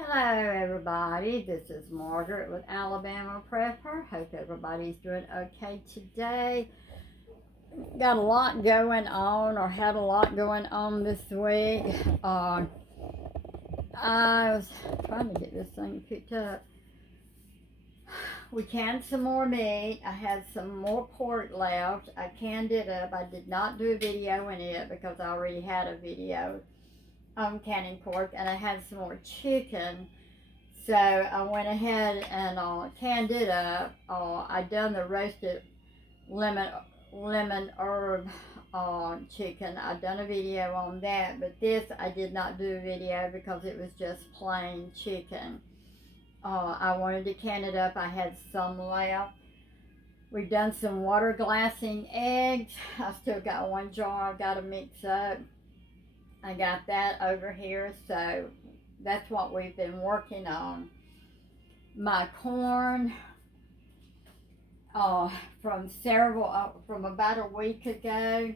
Hello everybody, this is Margaret with Alabama Prepper. Hope everybody's doing okay today. Got a lot going on, or had a lot going on this week. I was trying to get this thing picked up. We canned some more meat. I had some more pork left. I canned it up. I did not do a video in it because I already had a video on canning pork, and I had some more chicken. So I went ahead and canned it up. I done the roasted lemon herb chicken. I done a video on that, but this I did not do a video because it was just plain chicken. I wanted to can it up. I had some left. We've done some water glassing eggs. I still got one jar I've got to mix up. I got that over here, so that's what we've been working on. My corn, from about a week ago,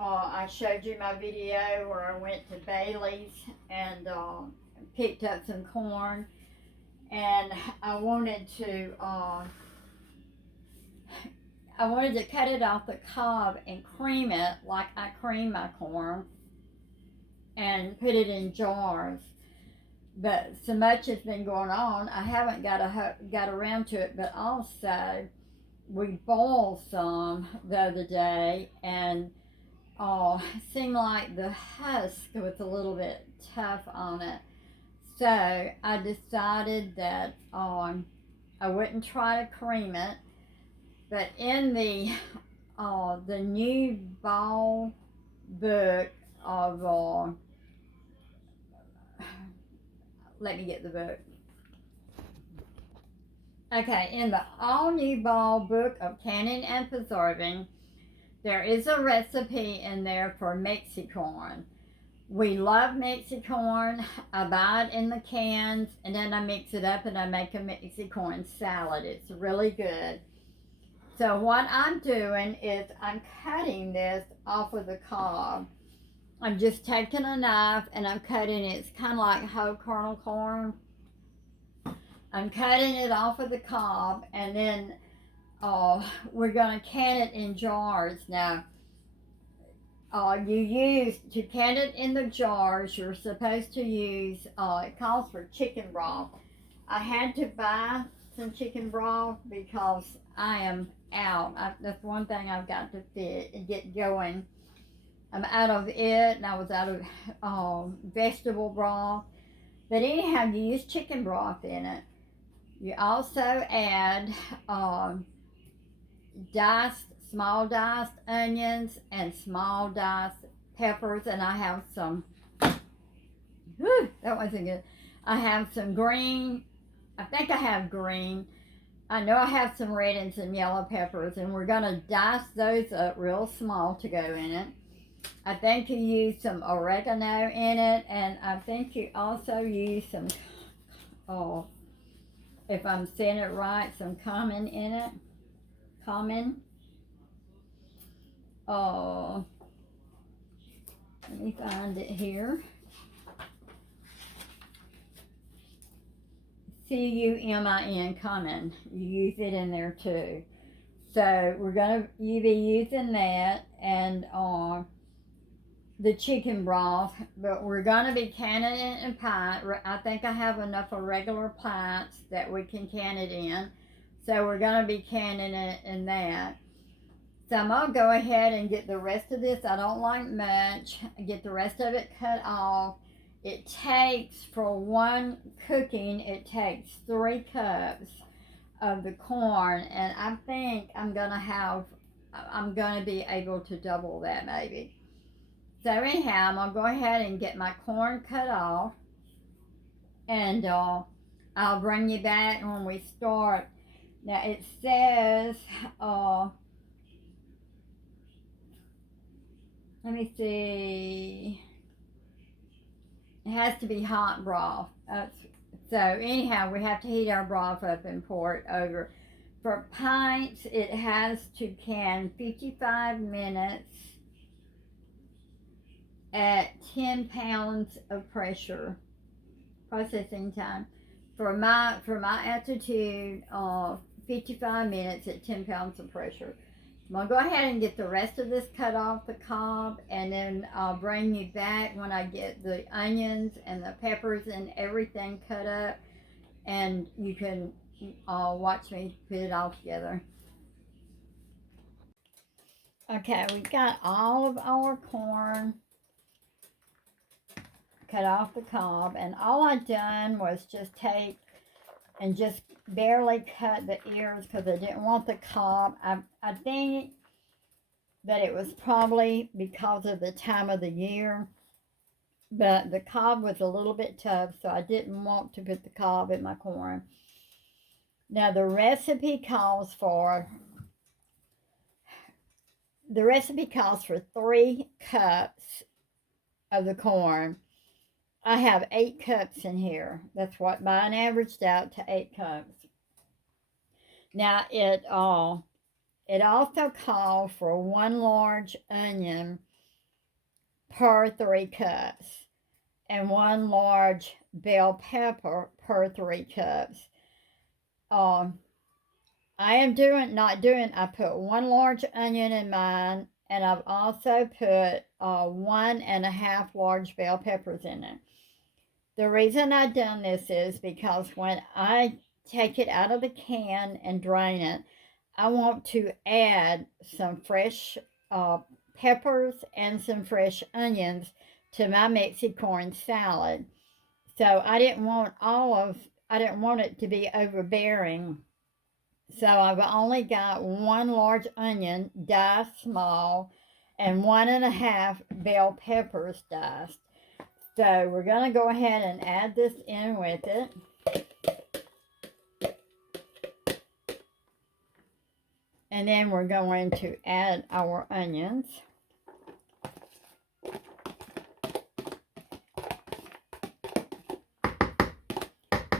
I showed you my video where I went to Bailey's and picked up some corn, and I wanted to cut it off the cob and cream it like I cream my corn and put it in jars. But so much has been going on, I haven't got around to it. But also, we boiled some the other day, and it seemed like the husk was a little bit tough on it. So I decided that I wouldn't try to cream it. But in the new ball book of let me get the book. Okay, in the all new ball book of canning and preserving, there is a recipe in there for Mexicorn. We love Mexicorn. I buy it in the cans, and then I mix it up and I make a Mexicorn salad. It's really good. So what I'm doing is I'm cutting this off of the cob. I'm just taking a knife and I'm cutting it. It's kind of like whole kernel corn. I'm cutting it off of the cob, and then we're going to can it in jars. Now, to can it in the jars, you're supposed to use, it calls for chicken broth. I had to buy some chicken broth because I am out. That's one thing I've got to get going. I'm out of it, and I was out of vegetable broth. But anyhow, you use chicken broth in it. You also add small diced onions and small diced peppers, and I have some, that wasn't good. I have some green, I think I have green. I know I have some red and some yellow peppers, and we're going to dice those up real small to go in it. I think you use some oregano in it, and I think you also use some, if I'm saying it right, some cumin in it. Cumin. Let me find it here. cumin, cumin. You use it in there too. So we're going to be using that, and the chicken broth, but we're going to be canning it in pint. I think I have enough of regular pints that we can can it in. So we're going to be canning it in that. So I'm going to go ahead and get the rest of this. I don't like much. Get the rest of it cut off. It takes, for one cooking, it takes 3 cups of the corn. And I think I'm going to be able to double that maybe. So anyhow, I'm going to go ahead and get my corn cut off, and I'll bring you back when we start. Now it says, let me see, it has to be hot broth. So anyhow, we have to heat our broth up and pour it over. For pints, it has to can 55 minutes at 10 pounds of pressure processing time. For my altitude, 55 minutes at 10 pounds of pressure. I'm going to go ahead and get the rest of this cut off the cob, and then I'll bring you back when I get the onions and the peppers and everything cut up, and you can watch me put it all together. Okay, we got all of our corn cut off the cob, and all I done was just take and just barely cut the ears because I didn't want the cob. I think that it was probably because of the time of the year, but the cob was a little bit tough, so I didn't want to put the cob in my corn. Now the recipe calls for 3 cups of the corn. I have 8 cups in here. That's what mine averaged out to 8 cups. Now it also called for 1 large onion per 3 cups and 1 large bell pepper per 3 cups. I put 1 large onion in mine, and I've also put 1.5 large bell peppers in it. The reason I done this is because when I take it out of the can and drain it, I want to add some fresh peppers and some fresh onions to my Mexi corn salad. So I didn't want it to be overbearing. So I've only got 1 large onion diced small and 1.5 bell peppers diced. So we're going to go ahead and add this in with it. And then we're going to add our onions.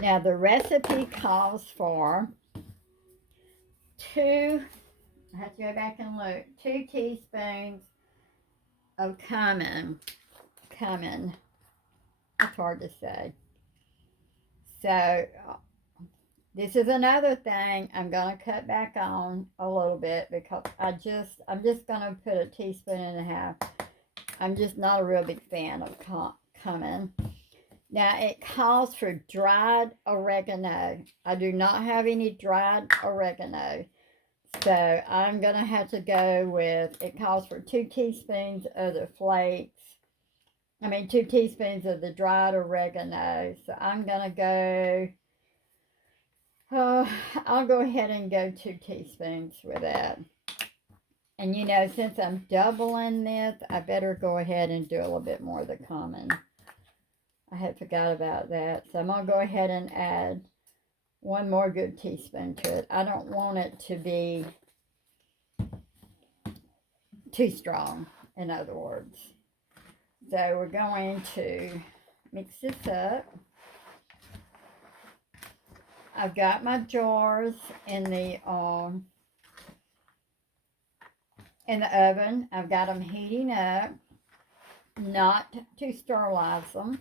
Now the recipe calls for I have to go back and look, 2 teaspoons of cumin. It's hard to say. So this is another thing I'm going to cut back on a little bit because I'm just going to put 1.5 teaspoons. I'm just not a real big fan of cumin. Now it calls for dried oregano. I do not have any dried oregano. So I'm going to have to go with, it calls for 2 teaspoons of the flakes. 2 teaspoons of the dried oregano. So I'm going to go, I'll go ahead and go 2 teaspoons with that. And you know, since I'm doubling this, I better go ahead and do a little bit more of the cumin. I had forgot about that. So I'm going to go ahead and add 1 more good teaspoon to it. I don't want it to be too strong, in other words. So we're going to mix this up. I've got my jars in the oven. I've got them heating up, not to sterilize them,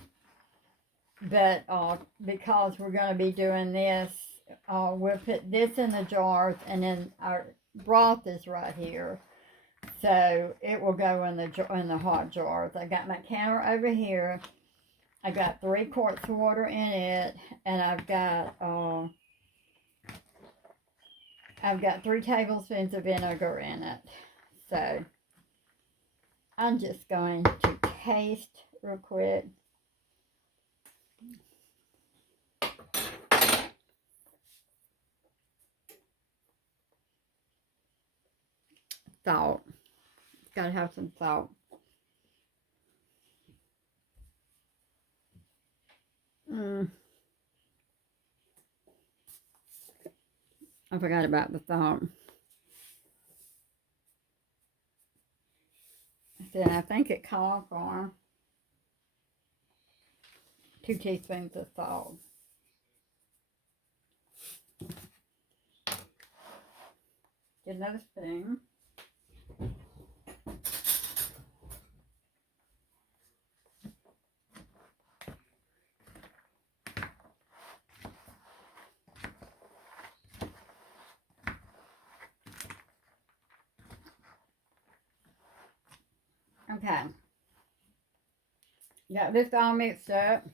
but because we're going to be doing this, we'll put this in the jars, and then our broth is right here. So it will go in the hot jars. I got my counter over here. I got 3 quarts of water in it, and I've got 3 tablespoons of vinegar in it. So I'm just going to taste real quick. Salt. It's got to have some salt. I forgot about the salt. Then I think it called for 2 teaspoons of salt. Get another spoon. Okay. Got this all mixed up.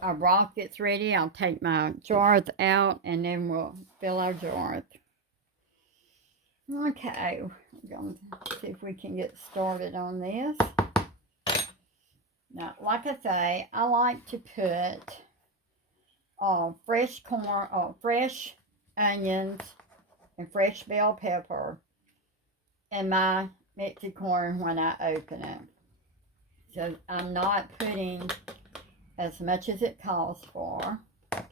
Our broth gets ready. I'll take my jars out and then we'll fill our jars. Okay, we're going to see if we can get started on this. Now, like I say, I like to put fresh corn, fresh onions, and fresh bell pepper in my mixed corn when I open it. So I'm not putting as much as it calls for. I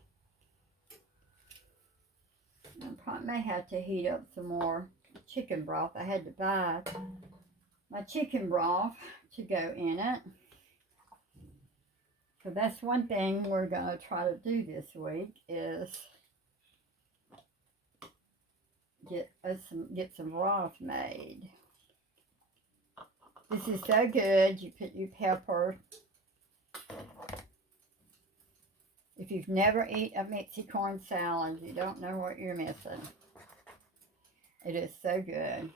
probably may have to heat up some more chicken broth. I had to buy my chicken broth to go in it. So that's one thing we're going to try to do this week is get some broth made. This is so good. You put your pepper. If you've never eaten a mixed corn salad, you don't know what you're missing. It is so good.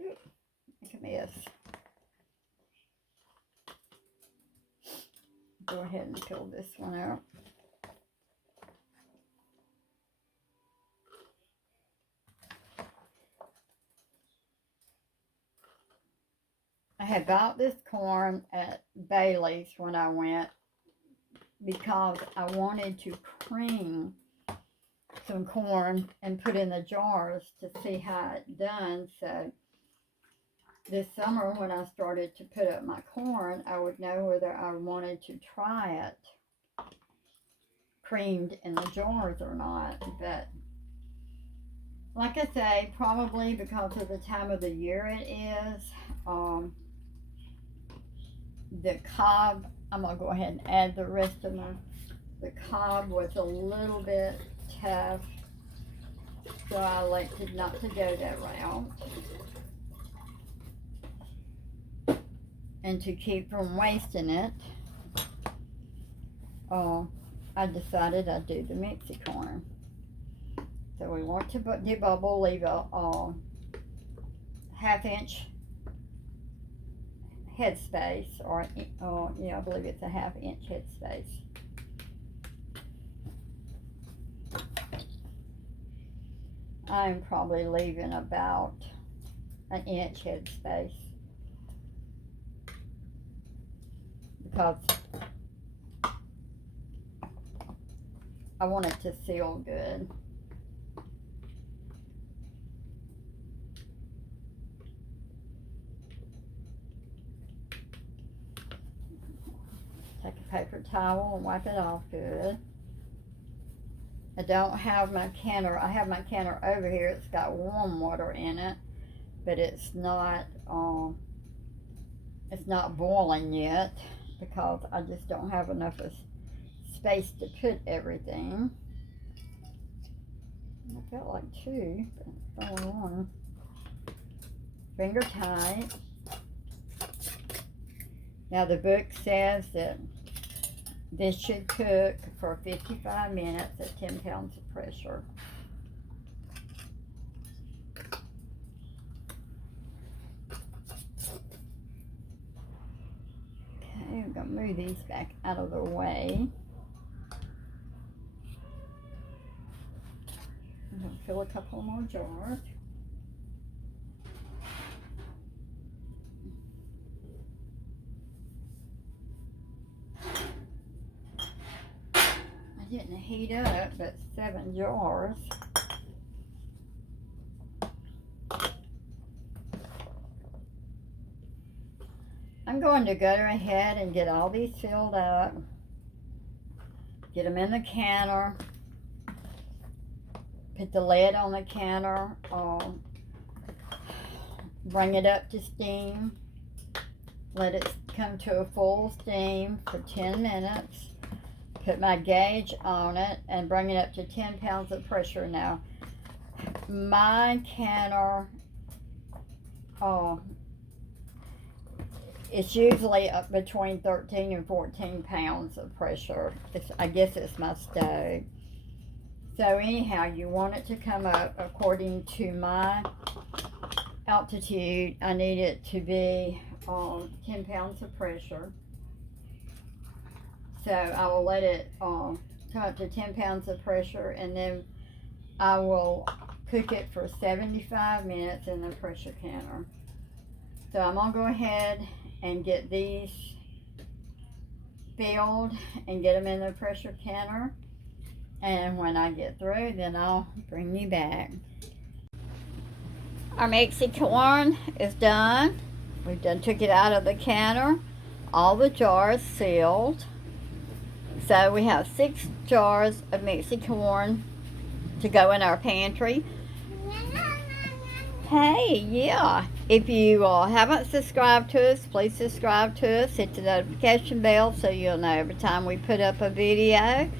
Ooh, make a mess. Go ahead and fill this one out. I had bought this corn at Bailey's when I went because I wanted to cream some corn and put in the jars to see how it done. So this summer when I started to put up my corn, I would know whether I wanted to try it creamed in the jars or not. But like I say, probably because of the time of the year it is, the cob, I'm going to go ahead and add the rest of the cob was a little bit tough, so I elected not to go that route. And to keep from wasting it, I decided I'd do the mixed corn. So we want to debubble, leave a half-inch headspace, or yeah, I believe it's a half-inch headspace. I'm probably leaving about an inch headspace because I want it to seal good. Take a paper towel and wipe it off good. I don't have my canner. I have my canner over here. It's got warm water in it, but it's not boiling yet because I just don't have enough space to put everything. I felt like two, but it's only one. Finger tight. Now the book says that this should cook for 55 minutes at 10 pounds of pressure. Okay, I'm going to move these back out of the way. I'm going to fill a couple more jars. I didn't heat up, but 7 jars. I'm going to go ahead and get all these filled up, get them in the canner, put the lid on the canner, bring it up to steam, let it come to a full steam for 10 minutes, put my gauge on it and bring it up to 10 pounds of pressure. Now, my canner, it's usually up between 13 and 14 pounds of pressure. I guess it's my stove. So anyhow, you want it to come up according to my altitude. I need it to be 10 pounds of pressure. So I will let it come up to 10 pounds of pressure, and then I will cook it for 75 minutes in the pressure canner. So I'm going to go ahead and get these filled and get them in the pressure canner. And when I get through, then I'll bring you back. Our Mexican corn is done. We've done took it out of the canner. All the jars sealed. So we have 6 jars of Mexican corn to go in our pantry. Hey, yeah. If you haven't subscribed to us, please subscribe to us. Hit the notification bell so you'll know every time we put up a video.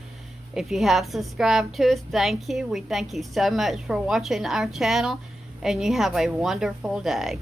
If you have subscribed to us, thank you. We thank you so much for watching our channel, and you have a wonderful day.